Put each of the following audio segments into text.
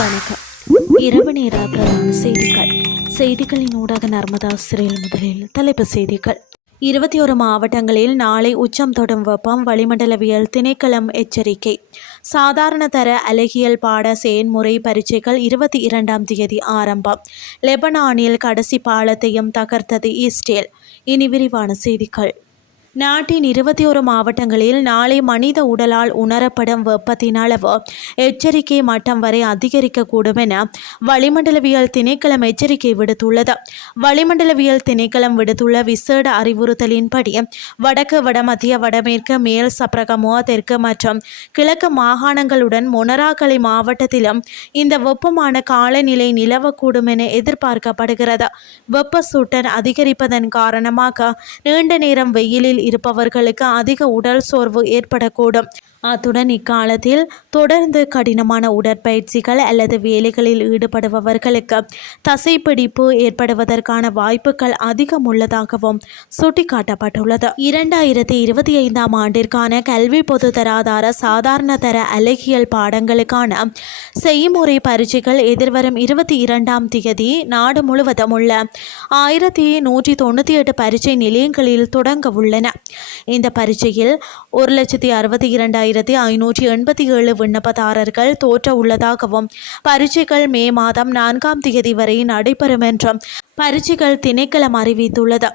வணக்கம். இரவு நேர பிரதான செய்திகளின் ஊடாக நர்மதா சிறையில் முதலில் தலைப்புச் செய்திகள். 21 மாவட்டங்களில் நாளை உச்சம் தொடும் வெப்பம், வளிமண்டலவியல் திணைக்களம் எச்சரிக்கை. சாதாரண தர அழகியல் பாட செயன்முறை பரீட்சைகள் 22ஆம் தேதி ஆரம்பம். லெபனானில் கடைசி பாலத்தையும் தகர்த்தது இஸ்ரேல். இனி விரிவான செய்திகள். நாட்டின் 21 மாவட்டங்களில் நாளை மனித உடலால் உணரப்படும் வெப்பத்தின் அளவு எச்சரிக்கை மட்டம் வரை அதிகரிக்கக்கூடும் என வளிமண்டலவியல் திணைக்களம் எச்சரிக்கை விடுத்துள்ளது. வளிமண்டலவியல் திணைக்களம் விடுத்துள்ள விசேட அறிவுறுத்தலின்படி வடக்கு, வடமத்திய, வடமேற்கு, மேல் சப்ரகமுவ, தெற்கு மற்றும் கிழக்கு மாகாணங்களுடன் மொனராகலை மாவட்டத்திலும் இந்த வெப்பமான காலநிலை நிலவக்கூடும் என எதிர்பார்க்கப்படுகிறது. வெப்ப சூட்டன் அதிகரிப்பதன் காரணமாக நீண்ட நேரம் வெயிலில் இருப்பவர்களுக்கு அதிக உடல் சோர்வு ஏற்படக்கூடும். அத்துடன் இக்காலத்தில் தொடர்ந்து கடினமான உடற்பயிற்சிகள் அல்லது வேலைகளில் ஈடுபடுபவர்களுக்கு தசைப்பிடிப்பு ஏற்படுவதற்கான வாய்ப்புகள் அதிகம் உள்ளதாகவும் சுட்டிக்காட்டப்பட்டுள்ளது. 2025ஆம் ஆண்டிற்கான கல்வி பொதுத்தராதார சாதாரண தர அழகியல் பாடங்களுக்கான செய்முறை பரீட்சைகள் எதிர்வரும் 22ஆம் தேதி நாடு முழுவதும் உள்ள 1198 பரீட்சை நிலையங்களில் தொடங்க உள்ளன. இந்த பரீட்சையில் 1,62,587 விண்ணப்பதாரர்கள் தோற்ற உள்ளதாகவும் பரீட்சைகள் மே மாதம் 4ஆம் தேதி வரை நடைபெறும் என்றும் பரீட்சைகள் திணைக்களம் அறிவித்துள்ளது.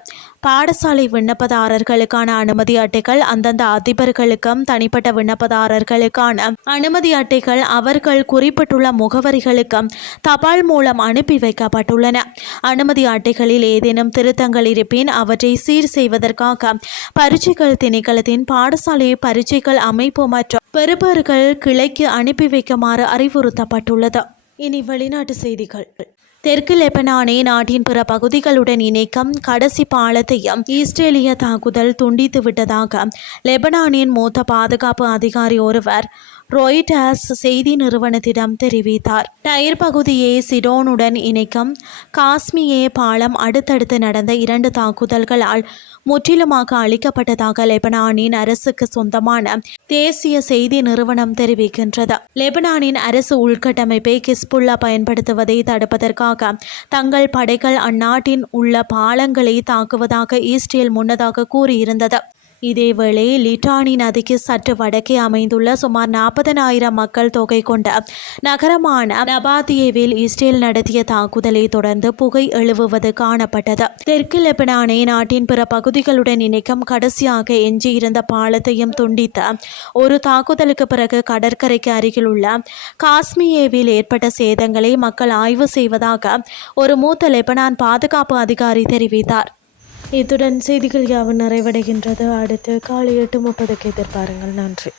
பாடசாலை விண்ணப்பதாரர்களுக்கான அனுமதி அட்டைகள் அந்தந்த அதிபர்களுக்கும் தனிப்பட்ட விண்ணப்பதாரர்களுக்கான அனுமதி அட்டைகள் அவர்கள் குறிப்பிட்டுள்ள முகவரிகளுக்கும் தபால் மூலம் அனுப்பி வைக்கப்பட்டுள்ளன. அனுமதி அட்டைகளில் ஏதேனும் திருத்தங்கள் இருப்பின் அவற்றை சீர் செய்வதற்காக பரீட்சைகள் திணைக்களத்தின் பாடசாலை பரீட்சைகள் அமைப்பு மற்றும் பெறுபவர்கள் கிளைக்கு அனுப்பி வைக்குமாறு அறிவுறுத்தப்பட்டுள்ளது. இனி வெளிநாட்டு செய்திகள். தெற்கு லெபனானை நாட்டின் பிற பகுதிகளுடன் இணைக்கும் கடைசி பாலத்தையும் இஸ்ரேலிய தாக்குதல் துண்டித்து விட்டதாக லெபனானின் மூத்த பாதுகாப்பு அதிகாரி ஒருவர் ராய்ட்டர்ஸ் செய்தி நிறுவனத்திடம் தெரிவித்தார். டயர் பகுதியை சிடோனுடன் இணைக்கும் காஸ்மியே பாலம் அடுத்தடுத்து நடந்த 2 தாக்குதல்களால் முற்றிலுமாக அளிக்கப்பட்டதாக லெபனானின் அரசுக்கு சொந்தமான தேசிய செய்தி நிறுவனம் தெரிவிக்கின்றது. லெபனானின் அரசு உள்கட்டமைப்பை ஹிஸ்புல்லா பயன்படுத்துவதை தடுப்பதற்காக தங்கள் படைகள் அந்நாட்டின் உள்ள பாலங்களை தாக்குவதாக இஸ்ரேல் முன்னதாக கூறியிருந்தது. இதேவேளை லிட்டானி நதிக்கு சற்று வடக்கே அமைந்துள்ள சுமார் 40,000 மக்கள் தொகை கொண்ட நகரமான நபாத்தியேவில் இஸ்ரேல் நடத்திய தாக்குதலை தொடர்ந்து புகை எழுவுவது காணப்பட்டது. தெற்கு லெபனானை நாட்டின் பிற பகுதிகளுடன் இணைக்கும் கடைசியாக எஞ்சியிருந்த பாலத்தையும் துண்டித்த ஒரு தாக்குதலுக்கு பிறகு கடற்கரைக்கு அருகில் உள்ள காஸ்மியேவில் ஏற்பட்ட சேதங்களை மக்கள் ஆய்வு செய்வதாக ஒரு மூத்த லெபனான் பாதுகாப்பு அதிகாரி தெரிவித்தார். இத்துடன் செய்திகள் யாவும் நிறைவடைகின்றது. அடுத்து காலை 8:30 எதிர்பாருங்கள். நன்றி.